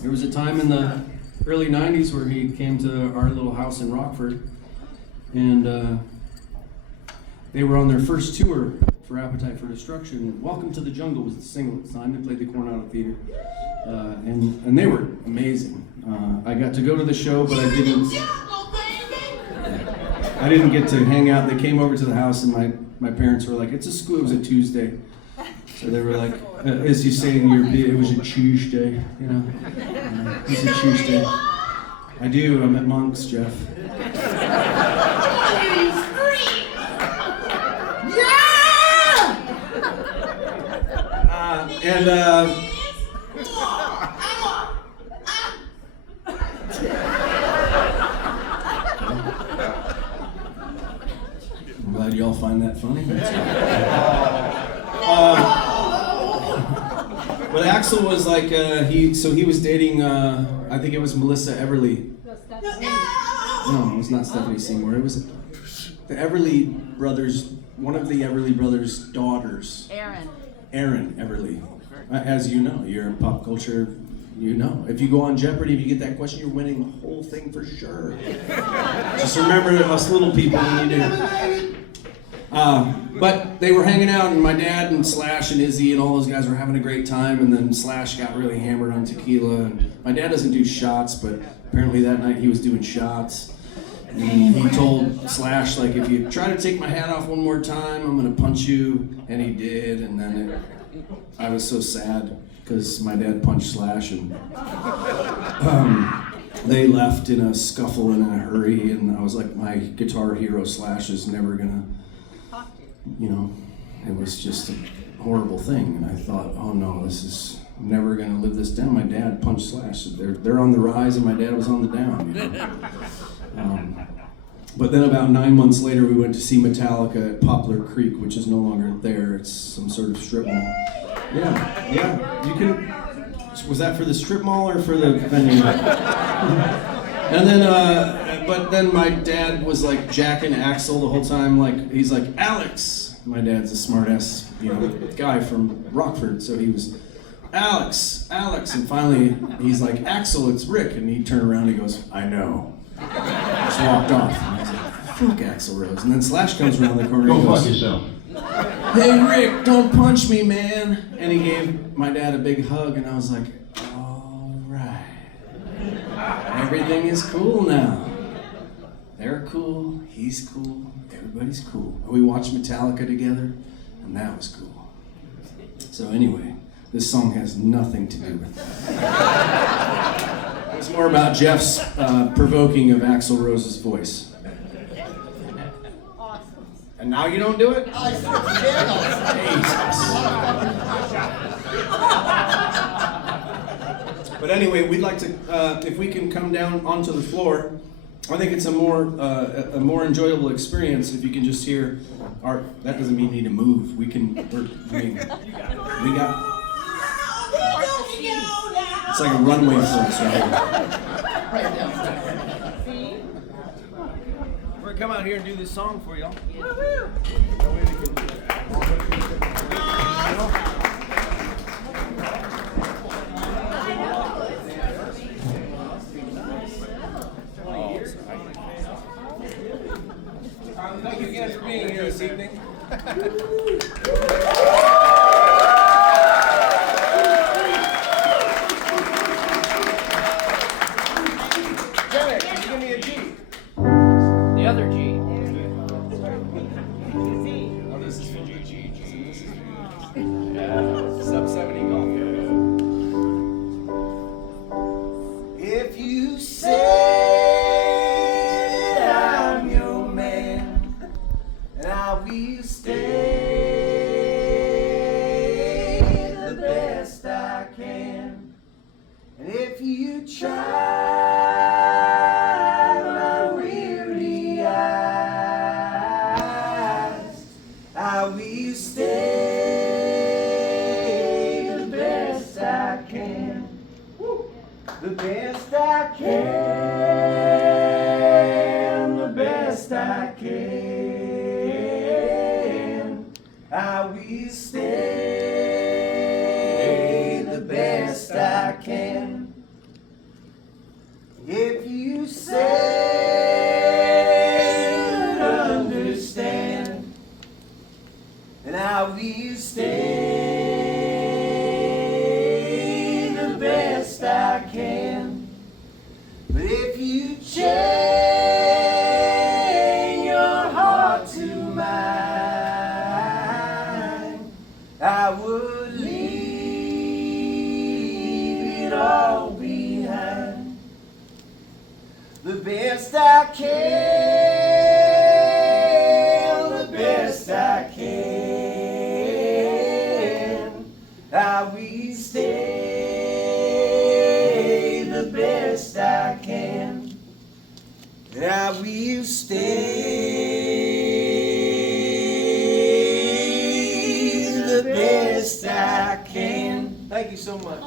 There was a time in the early 90s where he came to our little house in Rockford, and they were on their first tour for Appetite for Destruction. Welcome to the Jungle was the single at the time. They played the Coronado Theater, and they were amazing. I got to go to the show, but I didn't get to hang out. They came over to the house, and my parents were like, it was a Tuesday. So they were like, as you say in your bit, it was a Tuesday, you know? It was a Tuesday. I do, I'm at Monk's, Jeff. I'm glad y'all find that funny. But Axl was like, he was dating, I think it was Melissa Everly. No, it was not Stephanie Seymour. It was the Everly brothers, one of the Everly brothers' daughters. Aaron Everly. As you know, you're in pop culture, you know. If you go on Jeopardy, if you get that question, you're winning the whole thing for sure. Just remember us little people when you do. But they were hanging out, and my dad and Slash and Izzy and all those guys were having a great time, and then Slash got really hammered on tequila. And my dad doesn't do shots, but apparently that night he was doing shots. And he told Slash, like, if you try to take my hat off one more time, I'm gonna punch you. And he did, and then I was so sad because my dad punched Slash, and they left in a scuffle and in a hurry, and I was like, my guitar hero Slash is never gonna, you know, it was just a horrible thing. And I thought, oh no, this is never gonna live this down. My dad punched Slash. They're on the rise, and my dad was on the down, you know? But then about 9 months later, we went to see Metallica at Poplar Creek, which is no longer there. It's some sort of strip mall. Yeah, you can. Was that for the strip mall or for the venue? And then, but then my dad was like jacking Axl the whole time. Like, he's like, Alex. My dad's a smart-ass, you know, guy from Rockford, so he was, Alex. And finally, he's like, Axl, it's Rick. And he turned around and he goes, I know. Just walked off. And I was like, fuck Axl Rose. And then Slash comes around the corner and Go goes, fuck yourself. Hey Rick, don't punch me, man. And he gave my dad a big hug, and I was like, all right. Everything is cool now. They're cool, he's cool, everybody's cool. And we watched Metallica together, and that was cool. So anyway, this song has nothing to do with that. It's more about Jeff's provoking of Axl Rose's voice. And now you don't do it? But anyway, we'd like to, if we can come down onto the floor, I think it's a more enjoyable experience if you can just hear our. That doesn't mean you need to move. We got. It's like a runway for us right here. We're gonna come out here and do this song for y'all. Thank you again for being here this evening. Give me a G. The other G. Oh, this is for G. Yeah, sub 70 golf. If you say I'm your man, and I will stay the best I can. And if you try my weary eyes, I will stay the best I can. The best I can, the best I can. I will stay the best I can. If you say you'd understand, then I will stay the best I can. But if you chain your heart to mine, I would leave it all behind. The best I can, the best I can, I will stay the best I can. I will stay the best I can. Thank you so much.